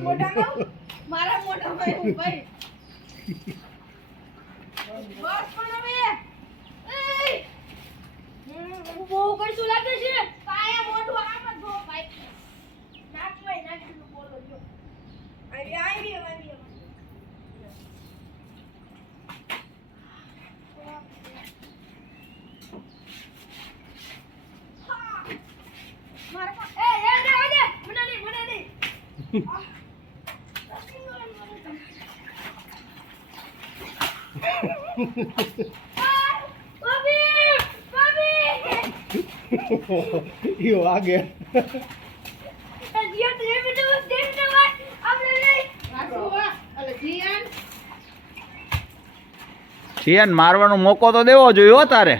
મોઢા મારા મોઢામાં એવું ભાઈ બસ પણ હવે બહુ કરશું લાગે છે કાયા મોઢું આમ જ જો ભાઈ નાખી બોલો જો આવી મારા એ મને નહીં યો આગે ચિયાન મારવાનો મોકો તો દેવો જોઈએ હો તારે.